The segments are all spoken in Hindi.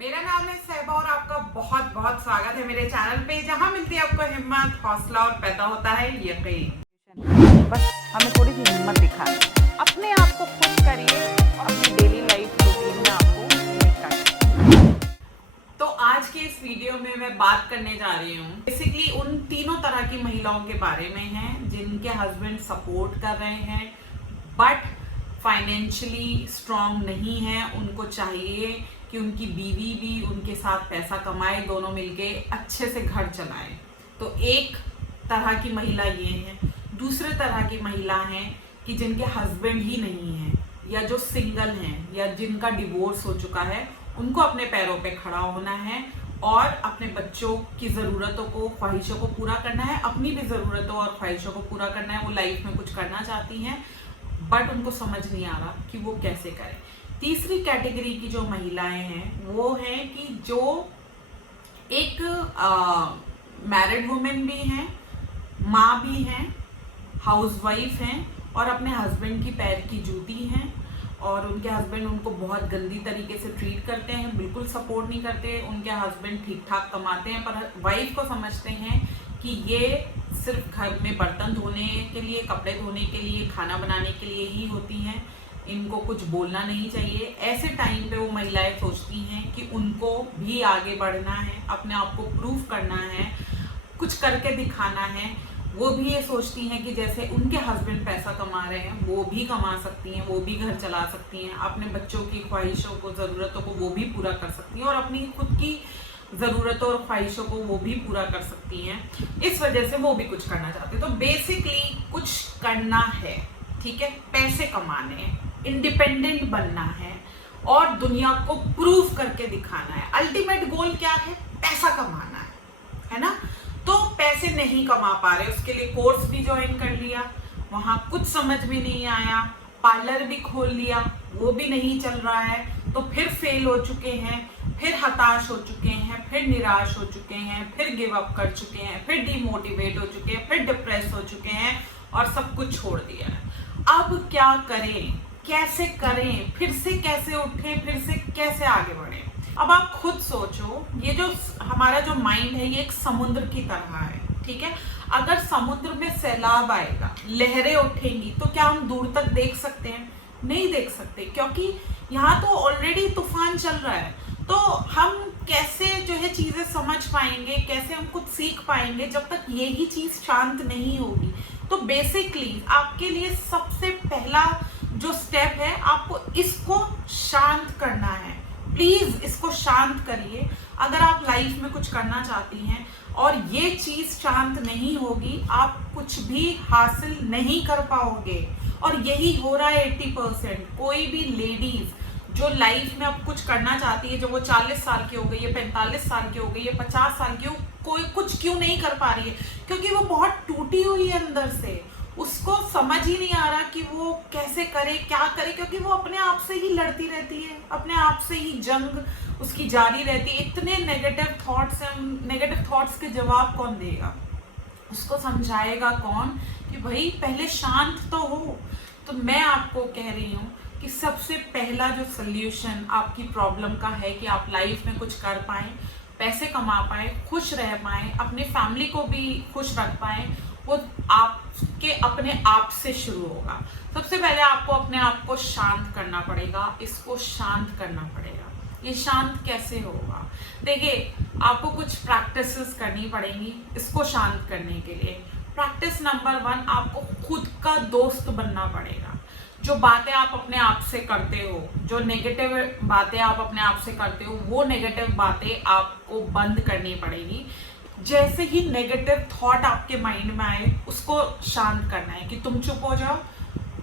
मेरा नाम है सहबा और आपका बहुत बहुत स्वागत है मेरे चैनल पे, जहां मिलती है आपको हिम्मत, हौसला और पैदा होता है यकीन। बस हमें थोड़ी सी हिम्मत दिखानी है। अपने आप को खुश करिए और अपनी डेली लाइफ रूटीन में आपको निकालिए। तो आज के इस वीडियो में मैं बात करने जा रही हूँ बेसिकली उन तीनों तरह की महिलाओं के बारे में है जिनके हस्बैंड सपोर्ट कर रहे हैं बट फाइनेंशियली स्ट्रांग नहीं है। उनको चाहिए कि उनकी बीवी भी उनके साथ पैसा कमाए, दोनों मिलके अच्छे से घर चलाएं। तो एक तरह की महिला ये है। दूसरे तरह की महिला हैं कि जिनके हस्बैंड ही नहीं है या जो सिंगल हैं या जिनका डिवोर्स हो चुका है, उनको अपने पैरों पे खड़ा होना है और अपने बच्चों की ज़रूरतों को, ख्वाहिशों को पूरा करना है, अपनी भी ज़रूरतों और ख्वाहिशों को पूरा करना है। वो लाइफ में कुछ करना चाहती हैं बट उनको समझ नहीं आ रहा कि वो कैसे करें। तीसरी कैटेगरी की जो महिलाएं हैं वो हैं कि जो एक मैरिड वुमेन भी हैं, माँ भी हैं, हाउसवाइफ हैं और अपने हस्बैंड की पैर की जूती हैं और उनके हस्बैंड उनको बहुत गंदी तरीके से ट्रीट करते हैं, बिल्कुल सपोर्ट नहीं करते। उनके हस्बैंड ठीक ठाक कमाते हैं पर वाइफ को समझते हैं कि ये सिर्फ घर में बर्तन धोने के लिए, कपड़े धोने के लिए, खाना बनाने के लिए ही होती हैं, इनको कुछ बोलना नहीं चाहिए। ऐसे टाइम पे वो महिलाएं सोचती हैं कि उनको भी आगे बढ़ना है, अपने आप को प्रूव करना है, कुछ करके दिखाना है। वो भी ये सोचती हैं कि जैसे उनके हस्बैंड पैसा कमा रहे हैं वो भी कमा सकती हैं, वो भी घर चला सकती हैं, अपने बच्चों की ख्वाहिशों को, ज़रूरतों को वो भी पूरा कर सकती हैं और अपनी खुद की ज़रूरतों और ख्वाहिशों को वो भी पूरा कर सकती हैं। इस वजह से वो भी कुछ करना चाहती हैं। तो बेसिकली कुछ करना है, ठीक है, पैसे कमाने हैं, इंडिपेंडेंट बनना है और दुनिया को प्रूव करके दिखाना है। अल्टीमेट गोल क्या है? पैसा कमाना है ना। तो पैसे नहीं कमा पा रहे, उसके लिए कोर्स भी ज्वाइन कर लिया, वहां कुछ समझ में नहीं आया, पार्लर भी खोल लिया, वो भी नहीं चल रहा है, तो फिर फेल हो चुके हैं, फिर हताश हो चुके हैं, फिर निराश हो चुके हैं, फिर गिव अप कर चुके हैं, फिर डिमोटिवेट हो चुके हैं, फिर डिप्रेस हो चुके हैं और सब कुछ छोड़ दिया है। अब क्या करें, कैसे करें, फिर से कैसे उठें, फिर से कैसे आगे बढ़ें? अब आप खुद सोचो, ये जो हमारा जो माइंड है ये एक समुद्र की तरह है, ठीक है। अगर समुद्र में सैलाब आएगा, लहरें उठेंगी, तो क्या हम दूर तक देख सकते हैं? नहीं देख सकते, क्योंकि यहाँ तो ऑलरेडी तूफान चल रहा है। तो हम कैसे जो है चीजें समझ पाएंगे, कैसे हम कुछ सीख पाएंगे जब तक यही चीज शांत नहीं होगी। तो बेसिकली आपके लिए सबसे पहला जो स्टेप है, आपको इसको शांत करना है। प्लीज इसको शांत करिए। अगर आप लाइफ में कुछ करना चाहती हैं और ये चीज शांत नहीं होगी, आप कुछ भी हासिल नहीं कर पाओगे। और यही हो रहा है 80%। कोई भी लेडीज जो लाइफ में अब कुछ करना चाहती है, जो वो 40 साल की हो गई है, 45 साल की हो गई है, 50 साल की हो, कोई कुछ क्यों नहीं कर पा रही है? क्योंकि वो बहुत टूटी हुई है अंदर से। उसको समझ ही नहीं आ रहा कि वो कैसे करे, क्या करे, क्योंकि वो अपने आप से ही लड़ती रहती है, अपने आप से ही जंग उसकी जारी रहती है। इतने नेगेटिव थॉट्स हैं, नेगेटिव थॉट्स के जवाब कौन देगा? उसको समझाएगा कौन कि भाई पहले शांत तो हो। तो मैं आपको कह रही हूँ कि सबसे पहला जो सोल्यूशन आपकी प्रॉब्लम का है कि आप लाइफ में कुछ कर पाएं, पैसे कमा पाए, खुश रह पाए, अपने फैमिली को भी खुश रख पाए, वो आपके अपने आप से शुरू होगा। सबसे पहले आपको अपने आप को शांत करना पड़ेगा, इसको शांत करना पड़ेगा। ये शांत कैसे होगा? देखिए, आपको कुछ प्रैक्टिसेस करनी पड़ेंगी इसको शांत करने के लिए। प्रैक्टिस नंबर 1, आपको खुद का दोस्त बनना पड़ेगा। जो बातें आप अपने आप से करते हो, जो नेगेटिव बातें आप अपने आप से करते हो, वो नेगेटिव बातें आपको बंद करनी पड़ेगी। जैसे ही नेगेटिव थॉट आपके माइंड में आए, उसको शांत करना है कि तुम चुप हो जाओ,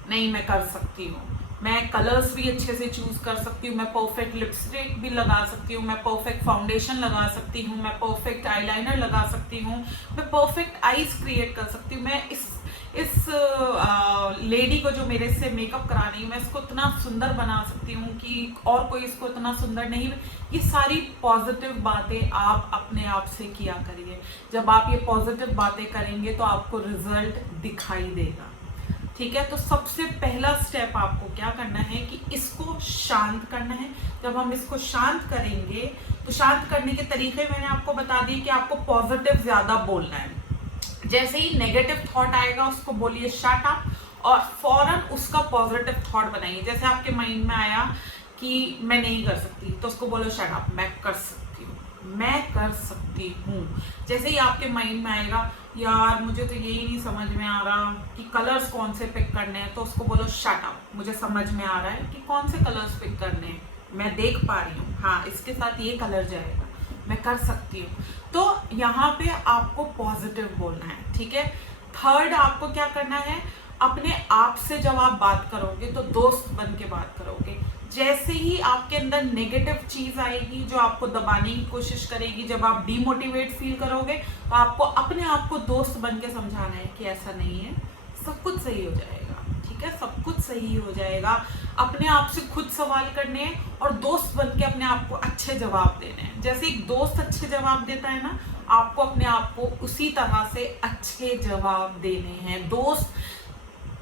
नहीं मैं कर सकती हूँ, मैं कलर्स भी अच्छे से चूज कर सकती हूँ, मैं परफेक्ट लिपस्टिक भी लगा सकती हूँ, मैं परफेक्ट फाउंडेशन लगा सकती हूँ, मैं परफेक्ट आईलाइनर लगा सकती हूँ, मैं परफेक्ट आईज क्रिएट कर सकती हूँ, मैं इस लेडी को जो मेरे से मेकअप करा रही है, मैं इसको इतना सुंदर बना सकती हूँ कि और कोई इसको इतना सुंदर नहीं। ये सारी पॉजिटिव बातें आप अपने आप से किया करिए। जब आप ये पॉजिटिव बातें करेंगे तो आपको रिजल्ट दिखाई देगा। ठीक है। तो सबसे पहला स्टेप आपको क्या करना है कि इसको शांत करना है। जब हम इसको शांत करेंगे तो शांत करने के तरीके मैंने आपको बता दिए कि आपको पॉजिटिव ज्यादा बोलना है। जैसे ही नेगेटिव थॉट आएगा उसको बोलिए शट अप, और फौरन उसका पॉजिटिव थॉट बनाइए। जैसे आपके माइंड में आया कि मैं नहीं कर सकती, तो उसको बोलो शट अप, मैं कर सकती हूँ, मैं कर सकती हूँ। जैसे ही आपके माइंड में आएगा यार मुझे तो यही नहीं समझ में आ रहा कि कलर्स कौन से पिक करने हैं, तो उसको बोलो शट अप, मुझे समझ में आ रहा है कि कौन से कलर्स पिक करने हैं, मैं देख पा रही हूँ, हाँ इसके साथ ये कलर जाएगा, मैं कर सकती हूँ। तो यहाँ पे आपको पॉजिटिव बोलना है, ठीक है। थर्ड आपको क्या करना है, अपने आप से जब आप बात करोगे तो दोस्त बन के बात करोगे। जैसे ही आपके अंदर नेगेटिव चीज आएगी जो आपको दबाने की कोशिश करेगी, जब आप डीमोटिवेट फील करोगे, तो आपको अपने आप को दोस्त बन के समझाना है कि ऐसा नहीं है, सब कुछ सही हो जाएगा, ठीक है, सब कुछ सही हो जाएगा। अपने आप से खुद सवाल करने हैं और दोस्त बन के अपने आप को अच्छे जवाब देने हैं। जैसे एक दोस्त अच्छे जवाब देता है ना, आपको अपने आप को उसी तरह से अच्छे जवाब देने हैं। दोस्त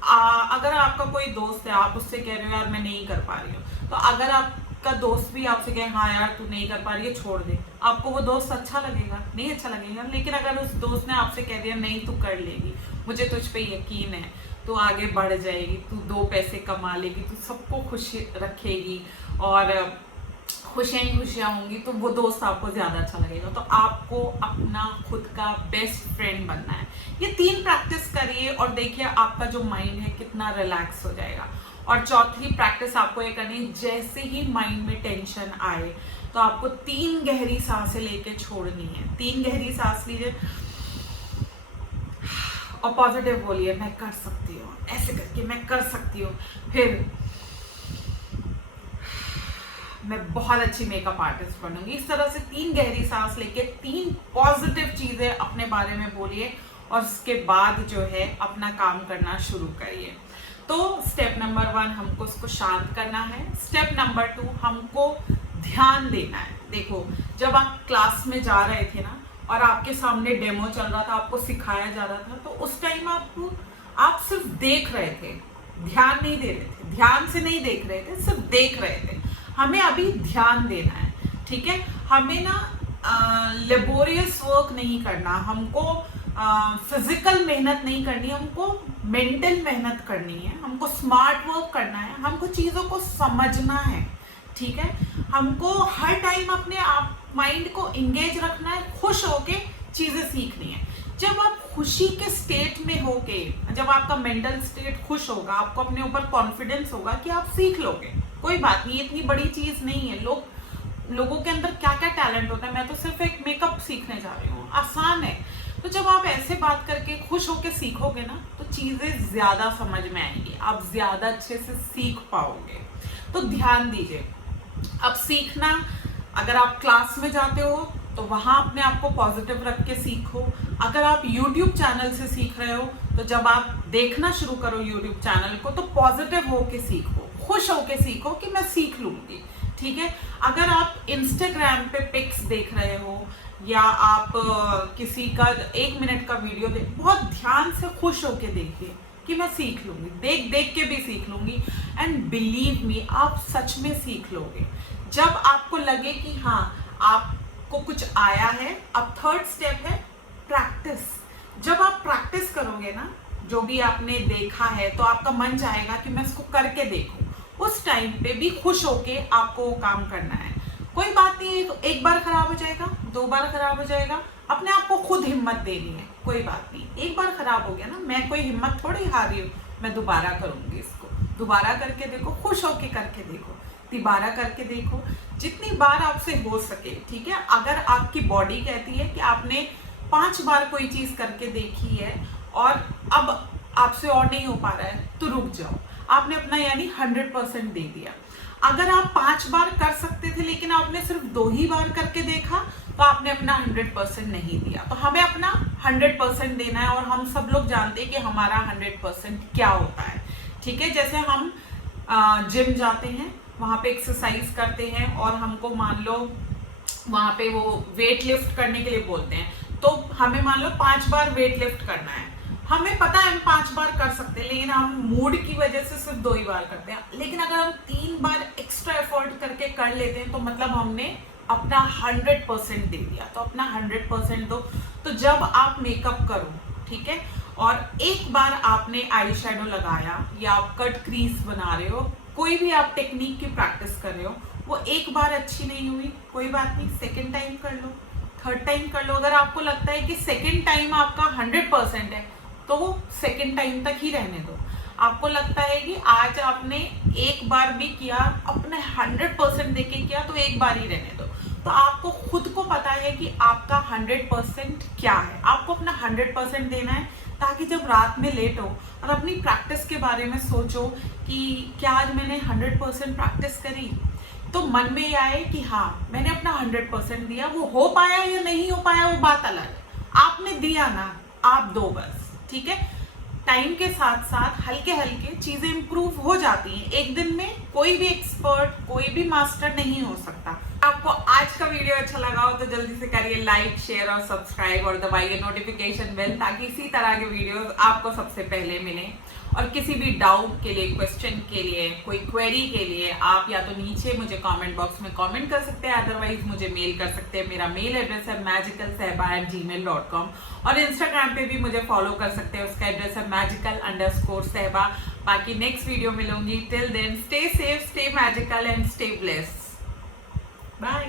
अगर आपका कोई दोस्त है, आप उससे कह रहे हो यार मैं नहीं कर पा रही हूँ, तो अगर आपका दोस्त भी आपसे कहे हाँ यार तू नहीं कर पा रही है छोड़ दे, आपको वो दोस्त अच्छा लगेगा? नहीं अच्छा लगेगा। लेकिन अगर उस दोस्त ने आपसे कह दिया नहीं तू कर लेगी, मुझे तुझ पे यकीन है, तू आगे बढ़ जाएगी, तू 2 पैसे कमा लेगी, तू सबको खुश रखेगी और खुशियाँ ही खुशियाँ होंगी, तो वो दोस्त आपको ज़्यादा अच्छा लगेगा। तो आपको अपना खुद का बेस्ट फ्रेंड बनना है। ये 3 प्रैक्टिस करिए और देखिए आपका जो माइंड है कितना रिलैक्स हो जाएगा। और चौथी प्रैक्टिस आपको ये करनी है, जैसे ही माइंड में टेंशन आए तो आपको 3 गहरी सांसें लेके छोड़नी है। 3 गहरी सांस लीजिए और पॉजिटिव बोलिए मैं कर सकती हूँ, ऐसे करके मैं कर सकती हूँ। फिर मैं बहुत अच्छी मेकअप आर्टिस्ट बनूंगी। इस तरह से 3 गहरी सांस लेके 3 पॉजिटिव चीजें अपने बारे में बोलिए और उसके बाद जो है अपना काम करना शुरू करिए। तो स्टेप नंबर 1 हमको उसको शांत करना है। स्टेप नंबर 2 हमको ध्यान देना है। देखो जब आप क्लास में जा रहे थे ना और आपके सामने डेमो चल रहा था, आपको सिखाया जा रहा था, तो उस टाइम आप सिर्फ देख रहे थे, ध्यान नहीं दे रहे थे, ध्यान से नहीं देख रहे थे, सिर्फ देख रहे थे। हमें अभी ध्यान देना है, ठीक है। हमें ना लेबोरियस वर्क नहीं करना, हमको फिजिकल मेहनत नहीं करनी, हमको मेंटल मेहनत करनी है, हमको स्मार्ट वर्क करना है, हमको चीज़ों को समझना है, ठीक है। हमको हर टाइम अपने आप माइंड को इंगेज रखना है, खुश होके चीज़ें सीखनी है। जब आप खुशी के स्टेट में होके, जब आपका मेंटल स्टेट खुश होगा, आपको अपने ऊपर कॉन्फिडेंस होगा कि आप सीख लोगे, कोई बात नहीं, इतनी बड़ी चीज़ नहीं है। लोगों के अंदर क्या क्या टैलेंट होता है, मैं तो सिर्फ एक मेकअप सीखने जा रही हूँ, आसान है। तो जब आप ऐसे बात करके खुश होके सीखोगे ना, तो चीज़ें ज़्यादा समझ में आएंगी, आप ज़्यादा अच्छे से सीख पाओगे। तो ध्यान दीजिए। अब सीखना, अगर आप क्लास में जाते हो तो वहाँ अपने आप को पॉजिटिव रख के सीखो। अगर आप YouTube चैनल से सीख रहे हो तो जब आप देखना शुरू करो YouTube चैनल को, तो पॉजिटिव होके सीखो, खुश होके सीखो कि मैं सीख लूँगी, ठीक है। अगर आप इंस्टाग्राम पे पिक्स देख रहे हो या आप किसी का 1 मिनट का वीडियो बहुत ध्यान से खुश होके देखिए कि मैं सीख लूँगी, देख देख के भी सीख लूँगी, एंड बिलीव मी आप सच में सीख लोगे। जब आपको लगे कि हाँ आपको कुछ आया है, अब 3rd स्टेप है प्रैक्टिस। जब आप प्रैक्टिस करोगे ना, जो भी आपने देखा है, तो आपका मन चाहेगा कि मैं इसको करके देखूं। उस टाइम पे भी खुश होके आपको वो काम करना है। कोई बात नहीं, एक बार खराब हो जाएगा, 2 बार खराब हो जाएगा, अपने आप को खुद हिम्मत देनी है, कोई बात नहीं। एक बार खराब हो गया ना, मैं कोई हिम्मत थोड़ी हारी हूँ, मैं दोबारा करूंगी इसको। दोबारा करके देखो, खुश होके करके देखो, दोबारा करके देखो, जितनी बार आपसे हो सके, ठीक है। अगर आपकी बॉडी कहती है कि आपने 5 बार कोई चीज करके देखी है और अब आपसे और नहीं हो पा रहा है, तो रुक जाओ। आपने अपना यानी 100% दे दिया। अगर आप 5 बार कर सकते थे लेकिन आपने सिर्फ 2 ही बार करके देखा, तो आपने अपना 100% नहीं दिया। तो हमें अपना 100% देना है, और हम सब लोग जानते हैं कि हमारा 100% क्या होता है, ठीक है। जैसे हम जिम जाते हैं, वहाँ पे एक्सरसाइज करते हैं और हमको मान लो वहाँ पे वो वेट लिफ्ट करने के लिए बोलते हैं, तो हमें मान लो 5 बार वेट लिफ्ट करना है, हमें पता है हम 5 बार कर सकते हैं, लेकिन हम मूड की वजह से सिर्फ 2 ही बार करते हैं। लेकिन अगर हम 3 बार एक्स्ट्रा एफर्ट करके कर लेते हैं तो मतलब हमने अपना 100% दे दिया। तो अपना 100% दो। तो जब आप मेकअप करो, ठीक है, और एक बार आपने आई शेडो लगाया या आप कट क्रीज बना रहे हो, कोई भी आप टेक्निक की प्रैक्टिस कर रहे हो, वो एक बार अच्छी नहीं हुई, कोई बात नहीं, सेकेंड टाइम कर लो, थर्ड टाइम कर लो। अगर आपको लगता है कि सेकेंड टाइम आपका 100% है तो वो सेकेंड टाइम तक ही रहने दो। आपको लगता है कि आज आपने एक बार भी किया, अपने 100% देके किया, तो एक बार ही रहने दो। तो आपको खुद को पता है कि आपका 100% क्या है, आपको अपना 100% देना है, ताकि जब रात में लेट हो और अपनी प्रैक्टिस के बारे में सोचो कि क्या आज मैंने 100% प्रैक्टिस करी, तो मन में ये आए कि हाँ मैंने अपना 100% दिया। वो हो पाया या नहीं हो पाया वो बात अलग है, आपने दिया ना, आप दो बस, ठीक है। टाइम के साथ साथ हल्के हल्के चीजें इंप्रूव हो जाती हैं। एक दिन में कोई भी एक्सपर्ट, कोई भी मास्टर नहीं हो सकता। आपको आज का वीडियो अच्छा लगा हो तो जल्दी से करिए लाइक, शेयर और सब्सक्राइब और दबाइए नोटिफिकेशन बेल, ताकि इसी तरह के वीडियोस आपको सबसे पहले मिलें। और किसी भी डाउट के लिए, क्वेश्चन के लिए, कोई क्वेरी के लिए आप या तो नीचे मुझे कमेंट बॉक्स में कमेंट कर सकते हैं, अदरवाइज मुझे मेल कर सकते हैं। मेरा मेल एड्रेस है magicalsehba@gmail.com और इंस्टाग्राम पे भी मुझे फॉलो कर सकते हैं, उसका एड्रेस है magical_sehba। बाकी नेक्स्ट वीडियो मिलूंगी। Till then stay safe, stay magical and stay blessed. Bye.